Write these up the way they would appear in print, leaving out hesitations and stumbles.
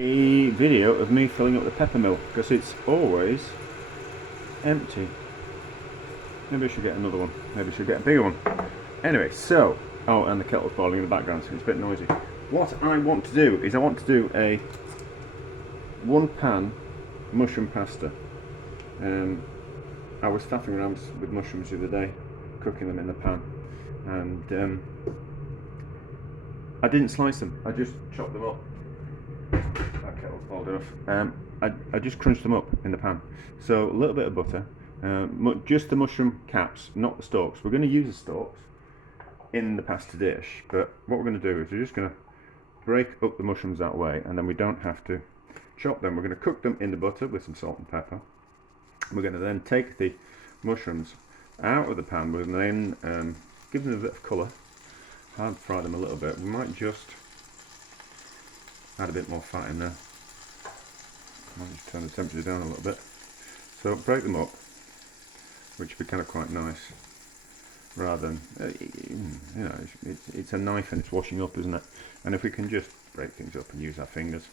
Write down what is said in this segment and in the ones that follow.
A video of me filling up the pepper mill because it's always empty. Maybe I should get another one. Maybe I should get a bigger one. Anyway, so and the kettle's boiling in the background, so it's a bit noisy. What I want to do is a 1-pan mushroom pasta. I was faffing around with mushrooms the other day, cooking them in the pan, and I didn't slice them. I just chopped them up. That kettle's boiled enough. I just crunched them up in the pan. So a little bit of butter, just the mushroom caps, not the stalks. We're going to use the stalks in the pasta dish, but what we're going to do is we're just going to break up the mushrooms that way, and then we don't have to chop them. We're going to cook them in the butter with some salt and pepper. We're going to then take the mushrooms out of the pan. We're going to then give them a bit of colour, hard fry them a little bit. We might just add a bit more fat in there. Might just turn the temperature down a little bit. So break them up, which would be kind of quite nice, rather than it's a knife and it's washing up, isn't it? And if we can just break things up and use our fingers,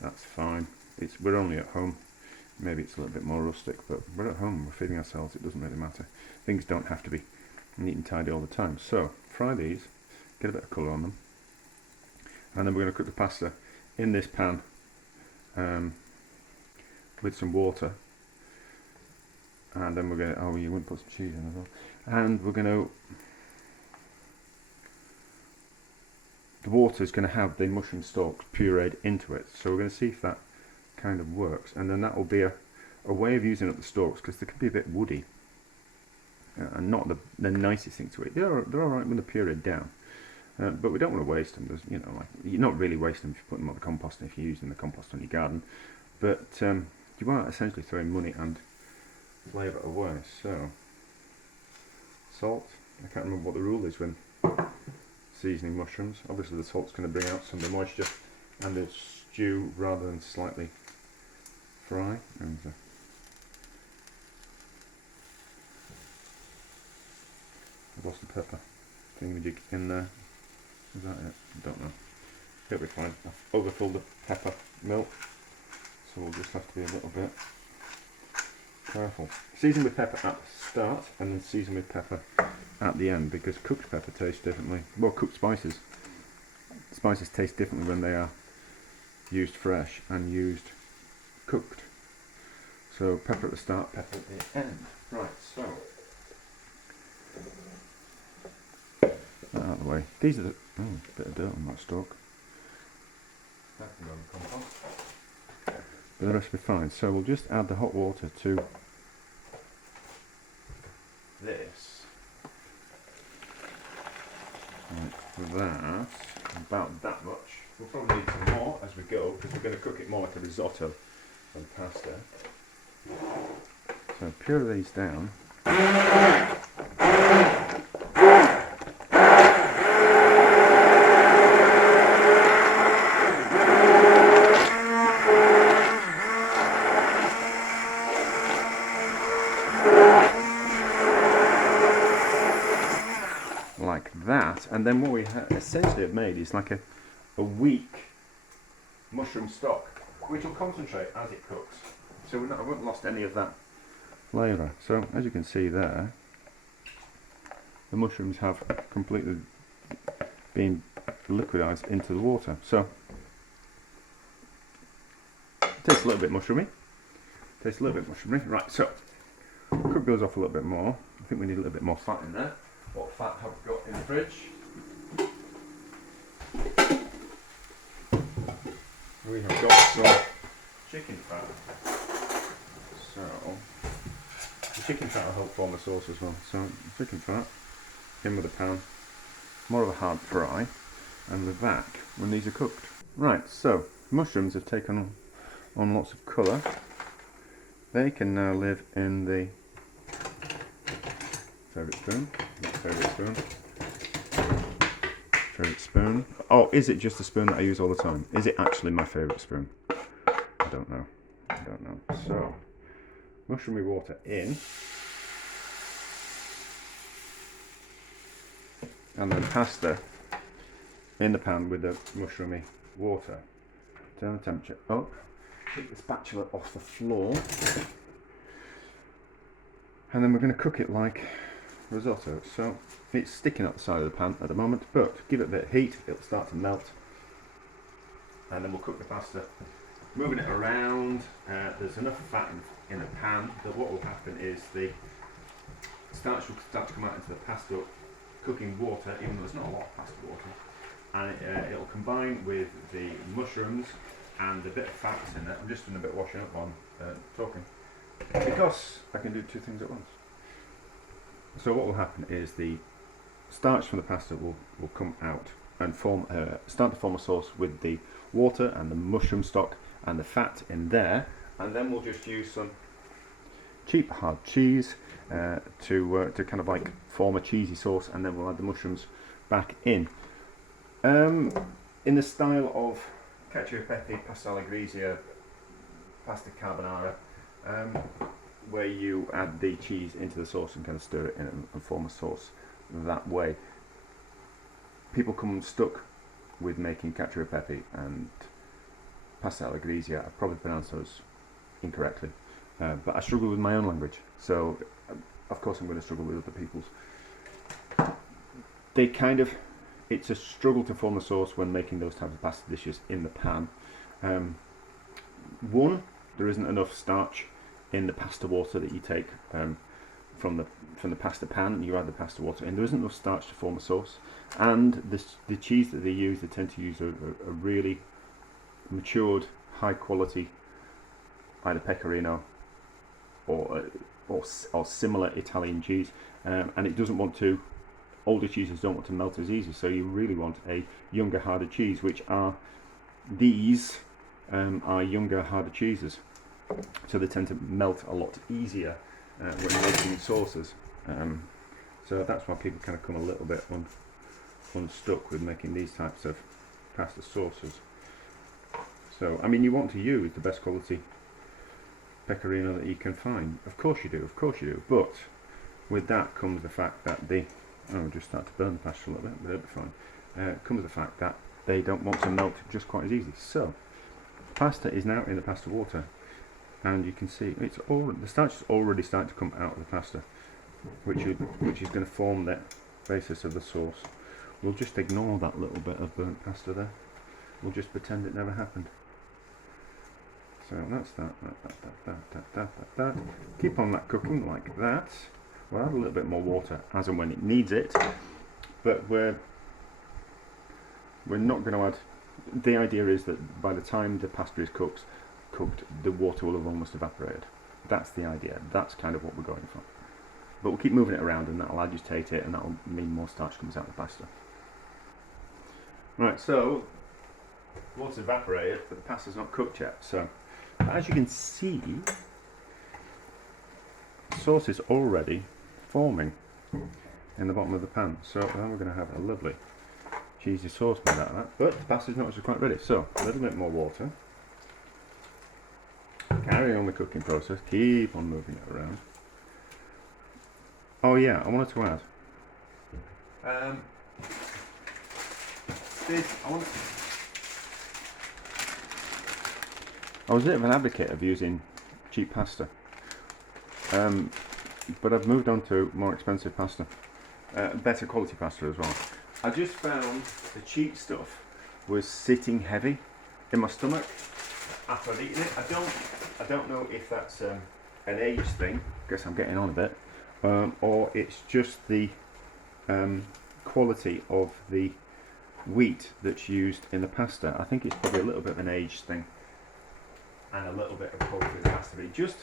that's fine. We're only at home. Maybe it's a little bit more rustic, but we're at home, we're feeding ourselves, it doesn't really matter. Things don't have to be neat and tidy all the time. So fry these, get a bit of colour on them, and then we're going to cook the pasta in this pan with some water, and then we're going to, you wouldn't put some cheese in as well, and we're going to, the water is going to have the mushroom stalks pureed into it, so we're going to see if that kind of works, and then that will be a way of using up the stalks, because they can be a bit woody and not the nicest thing to eat. They're alright when they're pureed down, but we don't want to waste them. There's, you're not really wasting them if you put them on the compost and if you're using the compost on your garden, but you are essentially throwing money and flavour away. So salt, I can't remember what the rule is when seasoning mushrooms. Obviously the salt's going to bring out some of the moisture and the stew rather than slightly fry. And I've lost the pepper thingamajig in there. Is that it? I don't know. It'll be fine. I've overfilled the pepper milk, so we'll just have to be a little bit careful. Season with pepper at the start and then season with pepper at the end, because cooked pepper tastes differently. Well, cooked spices taste differently when they are used fresh and used cooked. So pepper at the start, pepper at the end. Right, so that out of the way. These are the bit of dirt on that stalk. That can go in the compost. But the rest will be fine. So we'll just add the hot water to this. Like that. About that much. We'll probably need some more as we go, because we're going to cook it more like a risotto than pasta. So pure these down. Like that, and then what we essentially have made is like a weak mushroom stock, which will concentrate as it cooks. So I haven't lost any of that flavour. So as you can see there, the mushrooms have completely been liquidised into the water. So it tastes a little bit mushroomy. Right, so cook those off a little bit more. I think we need a little bit more fat in there. What fat have we got in the fridge? We have got some chicken fat. So the chicken fat will help form the sauce as well. So chicken fat in with the pan, more of a hard fry, and we're back when these are cooked. Right, so mushrooms have taken on lots of colour. They can now live in the favourite spoon. Oh, is it just the spoon that I use all the time? Is it actually my favourite spoon? I don't know. So, mushroomy water in, and then pasta in the pan with the mushroomy water turn the temperature up, take the spatula off the floor, and then we're going to cook it like risotto. So it's sticking up the side of the pan at the moment, but give it a bit of heat, it'll start to melt, and then we'll cook the pasta. Moving it around, there's enough fat in the pan that what will happen is the starch will start to come out into the pasta cooking water, even though there's not a lot of pasta water, and it'll combine with the mushrooms and the bit of fat in it. I'm just doing a bit of washing up on talking, because I can do two things at once. So what will happen is the starch from the pasta will come out and start to form a sauce with the water and the mushroom stock and the fat in there, and then we'll just use some cheap hard cheese to kind of like form a cheesy sauce, and then we'll add the mushrooms back in the style of Cacio, Pepe, pasta alla griglia, pasta carbonara, where you add the cheese into the sauce and kind of stir it in and form a sauce that way. People come unstuck with making Cacio e Pepe and pasta alla griglia. I probably pronounce those incorrectly, but I struggle with my own language, so of course I'm going to struggle with other people's. It's a struggle to form a sauce when making those types of pasta dishes in the pan. One, there isn't enough starch in the pasta water that you take from the pasta pan, and you add the pasta water in. There isn't enough starch to form a sauce, and the cheese that they tend to use a really matured, high quality, either pecorino or similar Italian cheese, and it doesn't want to. Older cheeses don't want to melt as easy, so you really want a younger, harder cheese, which are these are younger, harder cheeses. So they tend to melt a lot easier when making sauces. So that's why people kind of come a little bit unstuck with making these types of pasta sauces. So, I mean, you want to use the best quality pecorino that you can find. Of course you do. But with that comes the fact that I'll just start to burn the pasta a little bit, but it'll be fine. Comes the fact that they don't want to melt just quite as easy. So, pasta is now in the pasta water, and you can see the starch is already starting to come out of the pasta, which is going to form the basis of the sauce. We'll just ignore that little bit of burnt pasta there. We'll just pretend it never happened. So that's that. Keep on that cooking like that. We'll add a little bit more water as and when it needs it, but we're not going to add. The idea is that by the time the pasta is cooked, the water will have almost evaporated. That's the idea. That's kind of what we're going for. But we'll keep moving it around, and that'll agitate it, and that'll mean more starch comes out of the pasta. Right, so water's evaporated, but the pasta's not cooked yet. So, as you can see, the sauce is already forming in the bottom of the pan. So now we're going to have a lovely cheesy sauce made out of that. But the pasta's not actually quite ready. So a little bit more water. Carry on the cooking process. Keep on moving it around. Oh yeah, I wanted to add. I was a bit of an advocate of using cheap pasta, but I've moved on to more expensive pasta, better quality pasta as well. I just found the cheap stuff was sitting heavy in my stomach after I'd eaten it. I don't know if that's an age thing. I guess I'm getting on a bit, or it's just the quality of the wheat that's used in the pasta. I think it's probably a little bit of an age thing and a little bit of quality of the pasta. But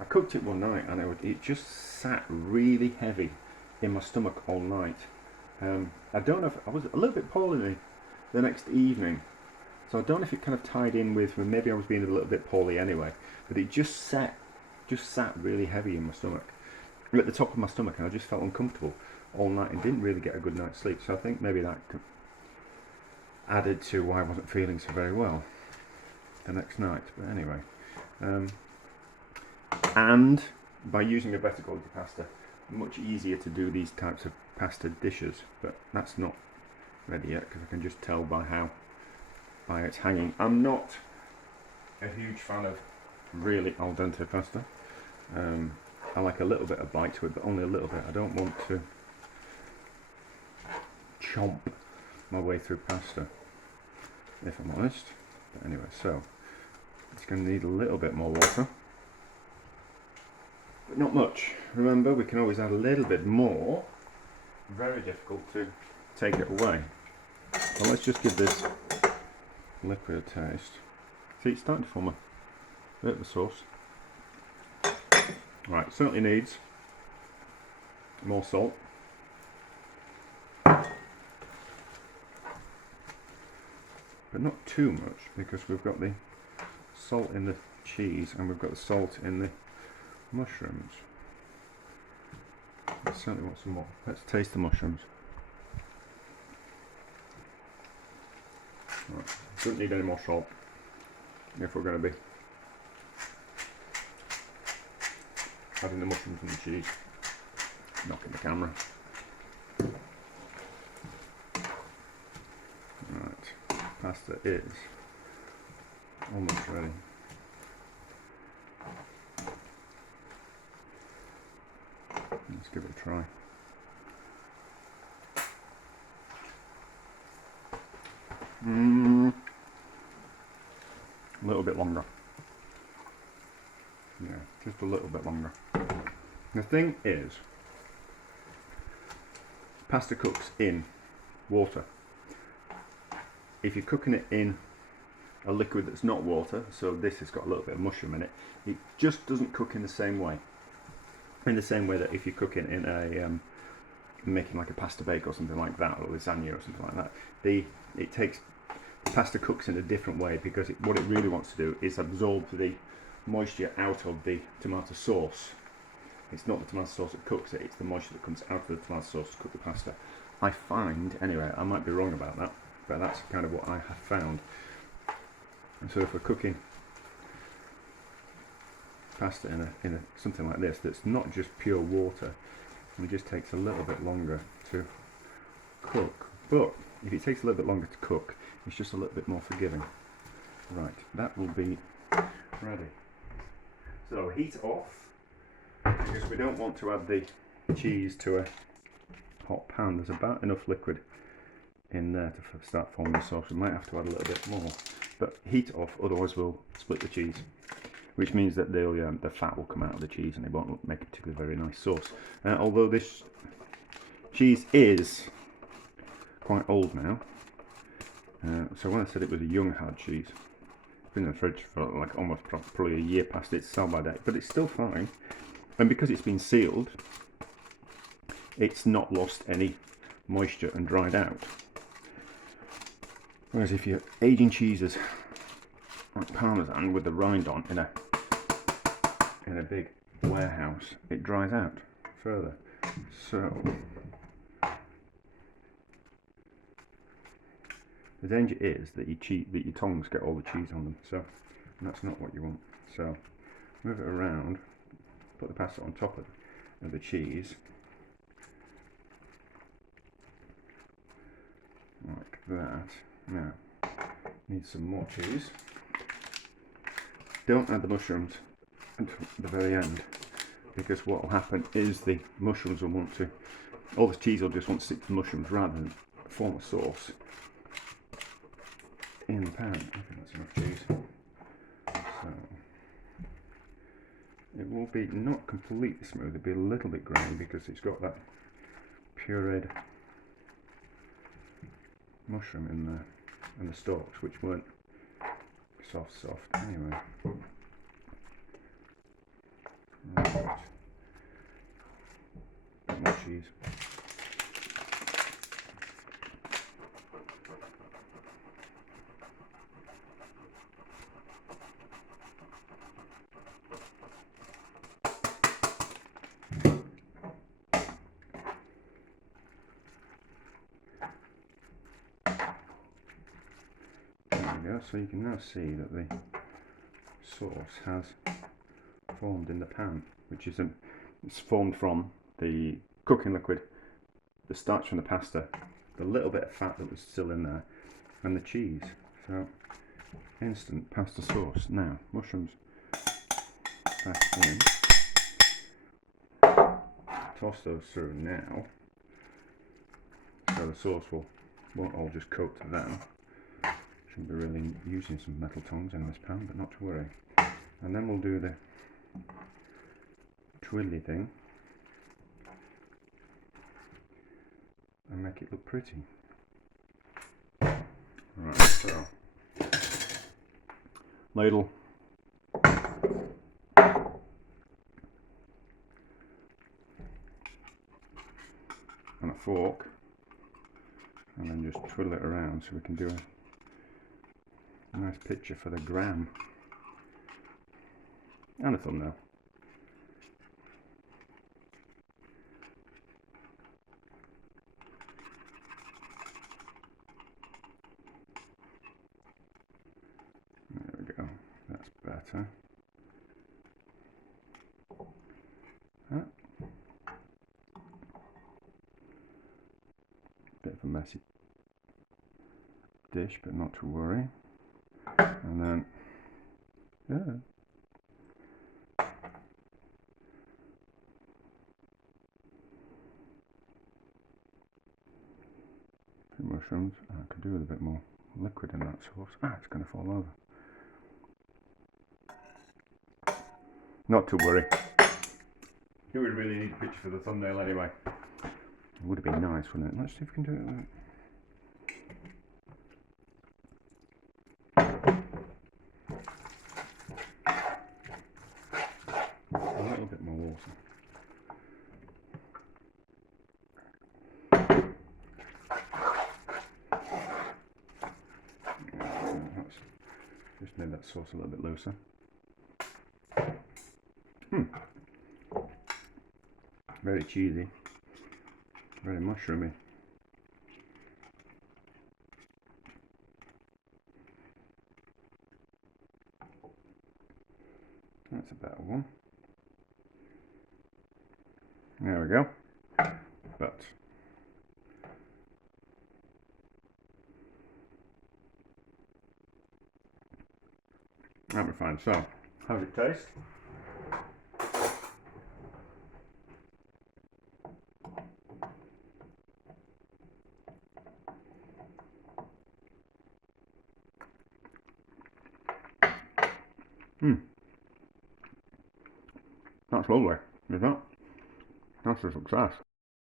I cooked it one night and it just sat really heavy in my stomach all night. I don't know if I was a little bit poorly the next evening, so I don't know if it kind of tied in with maybe I was being a little bit poorly anyway, but it just sat really heavy in my stomach, at the top of my stomach, and I just felt uncomfortable all night and didn't really get a good night's sleep. So I think maybe that added to why I wasn't feeling so very well the next night. But anyway, and by using a better quality pasta, much easier to do these types of pasta dishes. But that's not ready yet because I can just tell by its hanging. I'm not a huge fan of really al dente pasta. I like a little bit of bite to it, but only a little bit. I don't want to chomp my way through pasta, if I'm honest. But anyway, so it's going to need a little bit more water, but not much. Remember, we can always add a little bit more. Very difficult to take it away. So let's just give this liquid a taste. See, it's starting to form a bit of a sauce. Right, certainly needs more salt. But not too much, because we've got the salt in the cheese and we've got the salt in the mushrooms. I certainly want some more. Let's taste the mushrooms. Right. Don't need any more salt if we're going to be adding the mushrooms and the cheese. Knocking the camera. Right, pasta is almost ready. Let's give it a try. A little bit longer. Yeah, just a little bit longer. The thing is, pasta cooks in water. If you're cooking it in a liquid that's not water, so this has got a little bit of mushroom in it, it just doesn't cook in the same way. In the same way that if you're cooking in a making like a pasta bake or something like that, or lasagna or something like that, pasta cooks in a different way, because what it really wants to do is absorb the moisture out of the tomato sauce. It's not the tomato sauce that cooks it, it's the moisture that comes out of the tomato sauce to cook the pasta. I find, anyway, I might be wrong about that, but that's kind of what I have found. And so if we're cooking pasta in a something like this that's not just pure water, it just takes a little bit longer to cook. But if it takes a little bit longer to cook, it's just a little bit more forgiving. Right, that will be ready. So heat off, because we don't want to add the cheese to a hot pan. There's about enough liquid in there to start forming the sauce. We might have to add a little bit more, but heat off, otherwise we'll split the cheese, which means that the fat will come out of the cheese and it won't make a particularly very nice sauce. Although this cheese is quite old now, so when I said it was a young hard cheese, it's been in the fridge for like almost probably a year past its sell-by date, but it's still fine. And because it's been sealed, it's not lost any moisture and dried out. Whereas if you're aging cheeses like Parmesan with the rind on in a big warehouse, it dries out further. So the danger is that your tongs get all the cheese on them. So that's not what you want. So move it around, put the pasta on top of the cheese, like that. Now, need some more cheese. Don't add the mushrooms until the very end, because what will happen is the mushrooms will want to, all the cheese will just want to stick to the mushrooms rather than form a sauce in the pan. I think that's enough cheese. So it will be not completely smooth, it'll be a little bit grainy because it's got that pureed mushroom in there and the stalks, which weren't soft anyway. Right. Bit more cheese. So you can now see that the sauce has formed in the pan, which is it's formed from the cooking liquid, the starch from the pasta, the little bit of fat that was still in there, and the cheese. So instant pasta sauce. Now, mushrooms back in. Toss those through now, so the sauce won't all just coat to them. Shouldn't be really using some metal tongs in this pan, but not to worry. And then we'll do the twiddly thing and make it look pretty. Right, so ladle, and a fork, and then just twiddle it around so we can do a nice picture for the gram and a thumbnail. There we go, that's better. Bit of a messy dish, but not to worry. And then, mushrooms. I could do with a bit more liquid in that sauce. It's going to fall over. Not to worry. You would really need a picture for the thumbnail anyway. It would have been nice, wouldn't it? Let's see if we can do it like a little bit more water. Just made that sauce a little bit looser. Very cheesy, very mushroomy. That's a better one. There we go. But that we're fine. So, how's it taste? That's lovely, is that? That's a success.